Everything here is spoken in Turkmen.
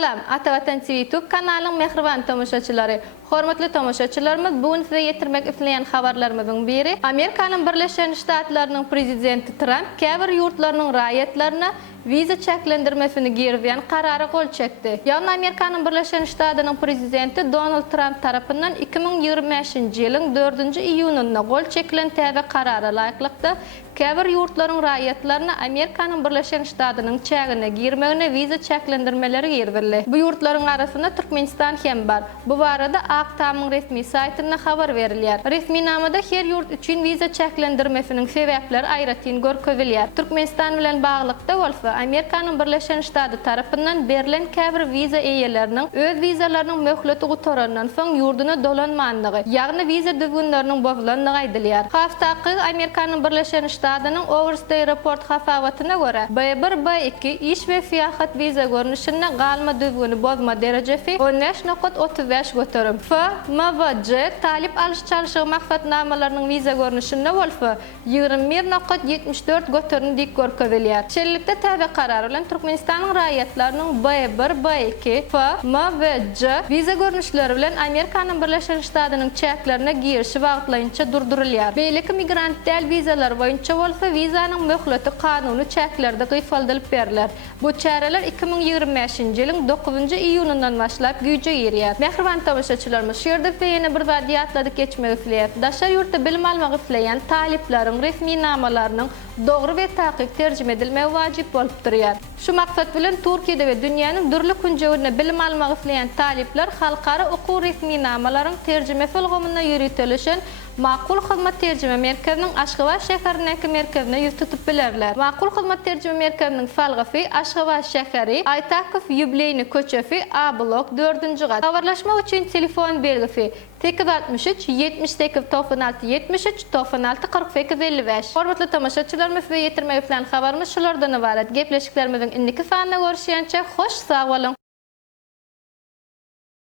Salam, Atavatan TV YouTube kanalının mehriban tomoshaçilari. Hormatly tomoshaçilarimiz, bugun size yetirmek isleyen habarlarımızın biri Amerikanın Birleşen Ştatlarının prezidenti Trump käbir yurtlarının raýatlaryna viza çeklendirmesini girdiyen kararı gol çekti. Yarın Amerikanın Birleşen Ştatlarının prezidenti Donald Trump tarafından 2025 yılın 4. iyununda gol çekilen täze karara laýyklıkda käbir yurtlaryň raýatlaryna Amerikanın Birleşen Ştatlarının çägine girmegine viza çeklendirmeleri girdirildi. Bu yurtlaryň arasynda Türkmenistan hem bar. Bu barada Aktamyň resmi saýtyna habar berilýär. Resmi namada her yurt üçin viza çeklendirmesiniň sebäpleri aýratyn görkezilýär. Türkmenistan bilen baglykda bolsa Amerikanın Birleşen Ştatları tarapyndan berilen käbir viza eýeleriniň öz vizalarynyň möhleti gutorandan soň yurduna dolanmandygy, ýagny viza düzgünleriniň bozulandygy aýdylýar. Haftaky Amerikanın Birleşen Ştatlarynyň Overstay Report hafawatyna görä, B1, B2 iş we fiýahat viza görnüşine galma düzgüni bozma derejesi 15.35 götürüm. F, M we C talip alyş çalyşygy maksatnamalarynyň viza görnüşinde bolsa 21.74 götürün dik görkezilýär. Şeýlelikde täze karar bilen Türkmenistanyň raýatlarynyň B1, B2, F, M we C viza görnüşleri bilen Amerikanın Birleşen Ştatlarynyň çäklerine girişi wagtlaýynça durdurulýar. Beýleki migrant däl vizalar boýunça bolsa vizanyň möhleti kanuny çäklerde gyfaldylyp berilýär. Bu çäreler 2025 ýylyň 9 iyunundan başlap güýje girýär. Mehriban tomoshaçylarymyz, şu ýerde ýene bir zat ýatladyk geçmek isleýär. Daşar ýurtda bilim almak isleýän taliplaryň resmi namalarynyň dogry we takyk terjime edilmegi wajyp bolup durýar. Şu maksat bilen Türkiýede we dünýäniň dürli künjeginde bilim almak isleýän talipler halkara okuw resmi namalaryň terjimesi ulgamyna ýürütilýän Makul Hyzmat Terjime Merkeziniň Aşgabat şäherindäki merkezine ýüz tutup bilerler. Makul Hyzmat Terjime Merkeziniň salgyfy Aşgabat şäheri, Aýtakow ýübileyni köçefi A blok 4-nji gat. Habarlaşmak üçin telefon belgisi 863 78 96 73 96 48 55. Hormatly tamaşaçylarymyz, we ýetirmek bilen habarymyz şulardan ibaret. Gepleşiklerimizin indiki sanyna görüşýänçe hoş sag bolun.